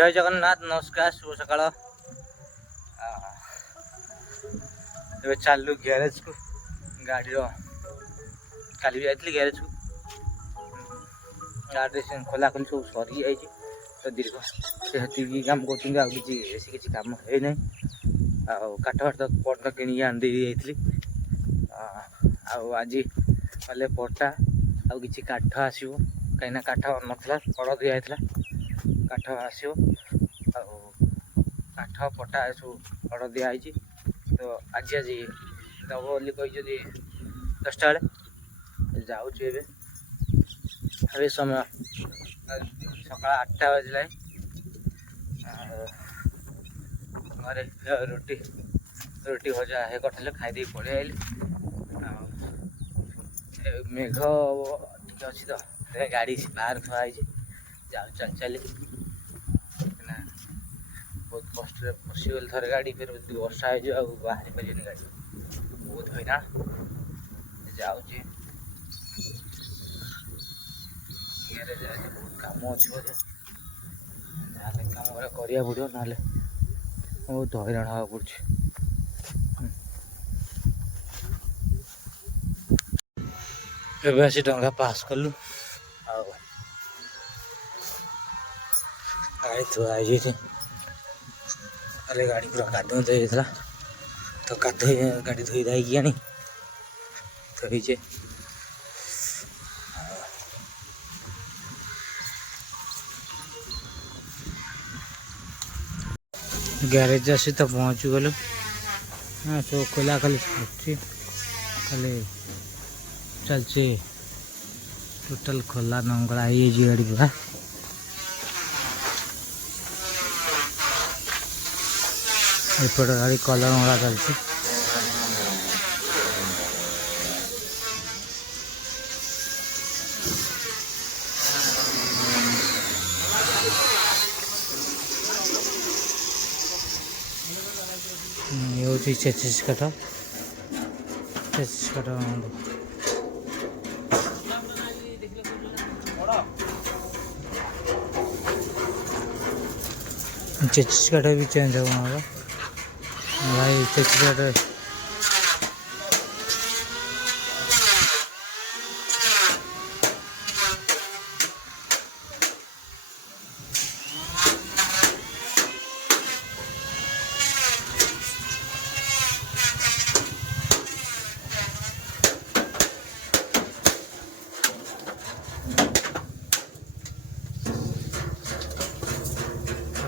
जय जगन्नाथ नमस्कार शुभ सकाळ चलू ग्यारेज को गाड़ी काली भी जाइए ग्यारेज को गाड़ी से खोला खोली सब सरी जाइए तो दीर्घ से कम कर किसी कम है ना काठ फाट पट किणी आनी जाइए आज कले पट्टा आ कि काठ आसो कहीं काठ नाला कड़ दिया काठ आसो काठ पट्टा सब कड़ दिखाई तो आज दब बोली कही 10टा बेले जाऊँ समय सका 8टा बजला घरे रोटी रोटी भजा हे करते खाई पड़े आइली मेघ टे अच्छी तो गाड़ी बाहर थुआई जाऊ चल चली बहुत कष्ट फसीगल थे गाड़ी फिर वर्षा हो बाहर पारे गाड़ी बहुत हैरान जाऊँगी बहुत कम अच्छे बोधे कम करा पड़ो ना बहुत हैरान हाँ पड़े एवं आसी डंगा पास कलु गाड़ी थुआई अरे गाड़ी पूरा कादू होता तो कादू गाड़ी धोई धाई आनी थोड़े ग्यारेज आसी तो पहुँची गलु हाँ सब खोला खाली खाली चलचे टोटल खोला नंगड़ा ये गाड़ी पूरा एपट गाड़ी कलर नंगड़ा चलती ये हूँ 36 काठ 36 काठ 36 काठ भी चेंज हो भाई 36 काठ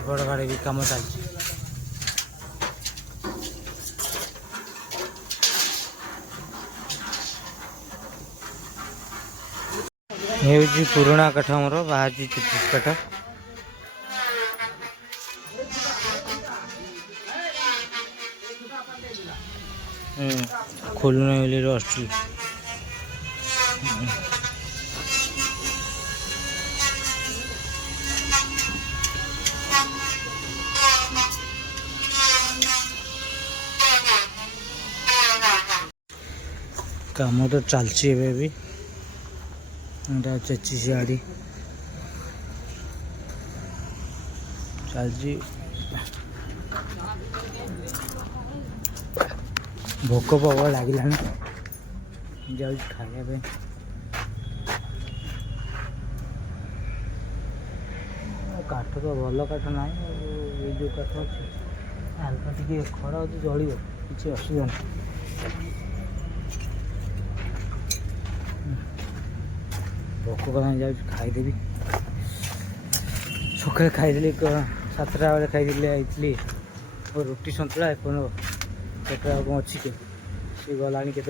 बड़ गाड़ी भी कम चलती ये पुराना काठ मोर बाहर 36 काठ खोलने वाली रोस्टी काम तो चलती भी 36 गाड़ी चलती भोक प्रबल लगे जाऊँ खाया काठ तो भल काठ ना ये जो काठ अच्छे हल्का टी खरा अच्छे चलो किसी असुविधा नहीं भोक कला जाऊँ खाईदेवी सकाଳେ खाईदेली 7टा बेले खाईदेली इडली और रुटी सन्तुला एपन पेट अच्छी के सी गला के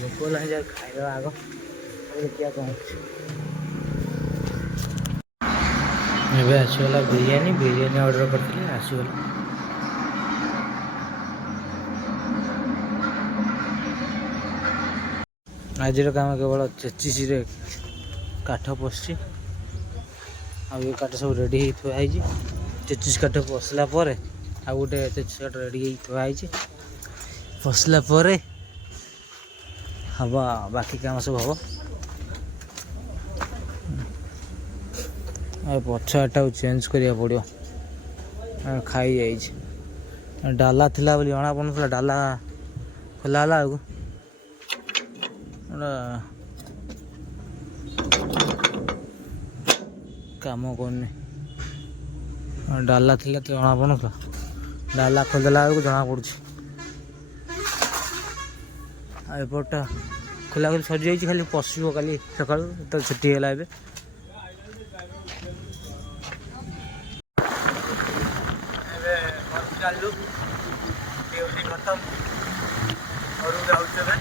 भोक कला जाए खाइदा आग देखिए कौन एवं आसगला बिरियानी बिरियानी ऑर्डर करते आसगला आज काम केवल 36 रे काठ पशि आ काठ सब रेडी थुआई 36 काठ पसला आ गोटे 36 काठ रेडी थुआई पसला हम बाकी काम सब हम ପଛ ଏଟାକୁ ଚେଞ୍ଜ କରିବାକୁ ପଡ଼ିବ। ଖାଇ ଯାଇଛି। ଡାଲା ଥିଲା ବୋଲି ଜଣା ପଡ଼ୁନଥିଲା, ଡାଲା ଖୋଲା ହେଲା ବେଳକୁ କାମ କରୁନି। ଡାଲା ଥିଲା ତ ଜଣା ପଡ଼ୁନଥିଲା, ଡାଲା ଖୋଲିଦେଲା ବେଳକୁ ଜଣା ପଡ଼ୁଛି। ଆଉ ଏପଟଟା ଖୋଲାଖୋଲି ସରିଯାଇଛି, ଖାଲି ପଶିବ କାଲି ସକାଳୁ, ତ ଛୁଟି ହେଲା ଏବେ। ଚାଲୁ ଡ୍ୟୁଟି ଖତମ, ଘରକୁ ଯାଉଛୁ ଏବେ।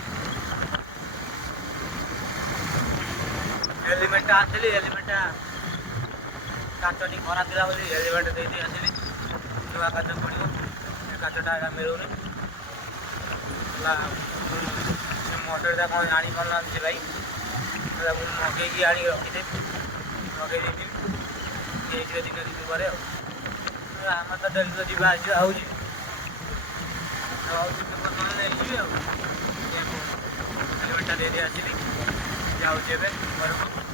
ହେଲମେଟଟା ଆସିଲି, ହେଲମେଟଟା କାଚଟି ଖରାପ ଥିଲା ବୋଲି ହେଲମେଟ ଦେଇଦେଇ ଆସିଲି। ନୂଆ କାଚ ପଡ଼ିବ, ଏ କାଚଟା ଏକା ମିଳୁନି। ମୋଟରଟା କ'ଣ ଆଣିପାରୁନାହାନ୍ତି ସେ ଭାଇ, ମୁଁ ମଗେଇକି ଆଣିକି ରଖିଦେବି, ମଗେଇ ଦେଇଥିବି, ହେଇଯିବ ଦିନ ଦୁଇ ଦିନ ପରେ। ଆଉ ଆମର ତ ଡେଲି ଯିବା ଆସିବା ହେଉଛି, ନେଇଯିବି ଆଉ। ହେଲମେଟଟା ଦେଇଦେଇ ଆସିଲି, ଯାଉଛି ଏବେ ଘରକୁ।